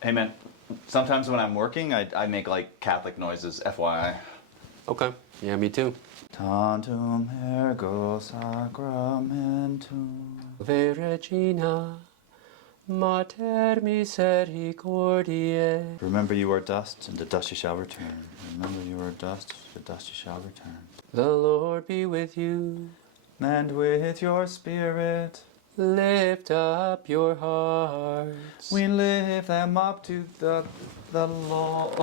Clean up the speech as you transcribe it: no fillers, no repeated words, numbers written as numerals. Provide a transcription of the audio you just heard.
Hey man, sometimes when I'm working, I make like Catholic noises, FYI. Okay. Yeah, me too. Tantum ergo sacramentum. Ave Regina, Mater Misericordiae. Remember you are dust, and to dust you shall return. Remember you are dust, to dust you shall return. The Lord be with you. And with your spirit, Lift up your hearts. we lift them up to the Lord.